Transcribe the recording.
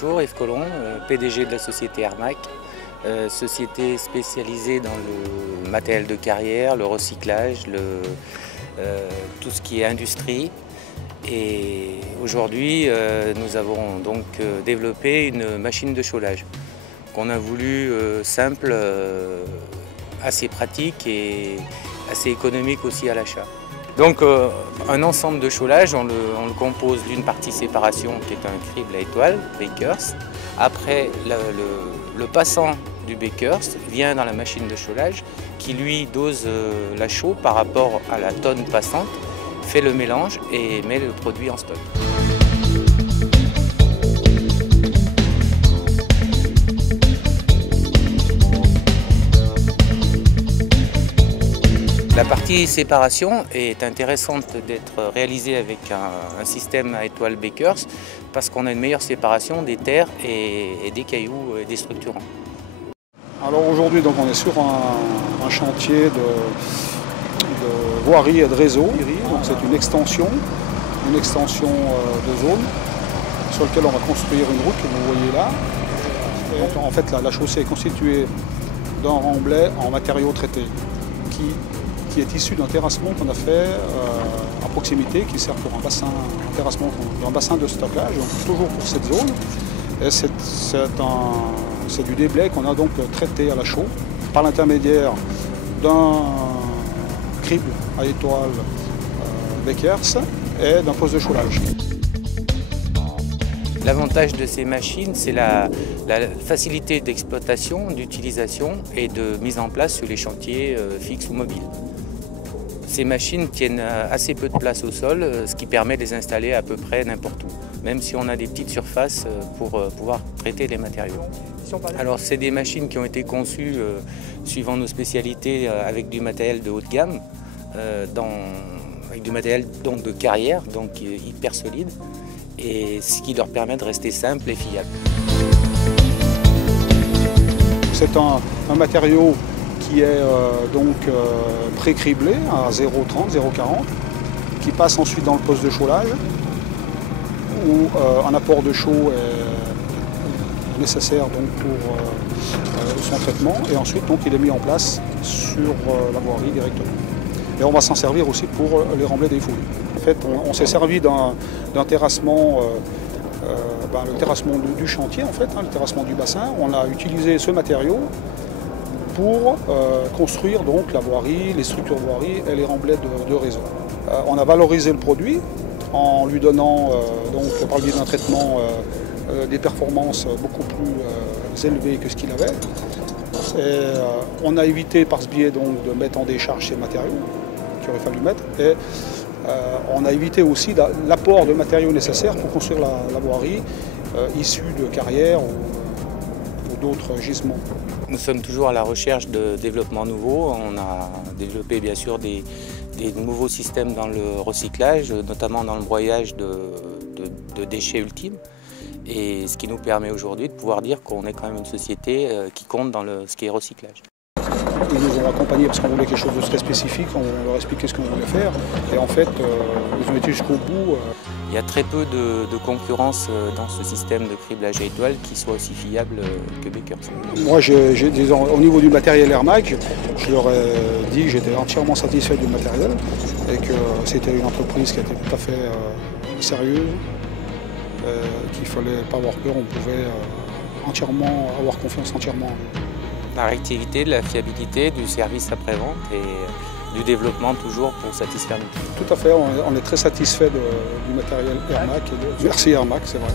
Bonjour, Yves Collomb, PDG de la société Hermac, société spécialisée dans le matériel de carrière, le recyclage, tout ce qui est industrie. Et aujourd'hui, nous avons donc développé une machine de chaulage qu'on a voulu simple, assez pratique et assez économique aussi à l'achat. Donc un ensemble de chaulage, on le compose d'une partie séparation qui est un crible à étoile, Bakers. Après, le passant du Bakers vient dans la machine de chaulage qui lui dose la chaux par rapport à la tonne passante, fait le mélange et met le produit en stock. La partie séparation est intéressante d'être réalisée avec un système à étoile Bakers parce qu'on a une meilleure séparation des terres et des cailloux et des structurants. Alors aujourd'hui on est sur un chantier de voirie et de réseau. C'est une extension de zone sur laquelle on va construire une route que vous voyez là. Donc, en fait la chaussée est constituée d'un remblai en matériaux traités qui est issu d'un terrassement qu'on a fait à proximité, qui sert pour un terrassement d'un bassin de stockage, donc toujours pour cette zone. Et c'est du déblai qu'on a donc traité à la chaux par l'intermédiaire d'un crible à étoile Bakers et d'un poste de chaulage. L'avantage de ces machines, c'est la facilité d'exploitation, d'utilisation et de mise en place sur les chantiers fixes ou mobiles. Ces machines tiennent assez peu de place au sol, ce qui permet de les installer à peu près n'importe où, même si on a des petites surfaces pour pouvoir traiter les matériaux. Alors c'est des machines qui ont été conçues suivant nos spécialités avec du matériel de haute gamme, avec du matériel donc, de carrière, donc hyper solide, et ce qui leur permet de rester simple et fiable. C'est un matériau qui est pré-criblé à 0,30, 0,40, qui passe ensuite dans le poste de chaulage, où un apport de chaux est nécessaire donc, pour son traitement, et ensuite donc, il est mis en place sur la voirie directement. Et on va s'en servir aussi pour les remblais des fouilles. En fait, on s'est servi d'un terrassement, le terrassement du chantier, en fait, le terrassement du bassin. On a utilisé ce matériau pour construire donc la voirie, les structures voirie et les remblais de réseau. On a valorisé le produit en lui donnant, par le biais d'un traitement, des performances beaucoup plus élevées que ce qu'il avait. Et, on a évité par ce biais donc, de mettre en décharge ces matériaux qu'il aurait fallu mettre. Et on a évité aussi l'apport de matériaux nécessaires pour construire la voirie issue de carrières ou d'autres gisements. Nous sommes toujours à la recherche de développements nouveaux. On a développé bien sûr des nouveaux systèmes dans le recyclage, notamment dans le broyage de déchets ultimes. Et ce qui nous permet aujourd'hui de pouvoir dire qu'on est quand même une société qui compte dans ce qui est recyclage. Ils nous ont accompagnés parce qu'on voulait quelque chose de très spécifique, on leur expliquait ce qu'on voulait faire. Et en fait, ils ont été jusqu'au bout. Il y a très peu de concurrence dans ce système de criblage à étoile qui soit aussi fiable que Bakers. Moi, au niveau du matériel Hermac, je leur ai dit que j'étais entièrement satisfait du matériel et que c'était une entreprise qui était tout à fait sérieuse, qu'il ne fallait pas avoir peur, on pouvait avoir confiance entièrement. La réactivité, de la fiabilité, du service après-vente et du développement toujours pour satisfaire nos clients. Tout à fait, on est très satisfait du matériel Hermac. Merci Hermac, c'est vrai.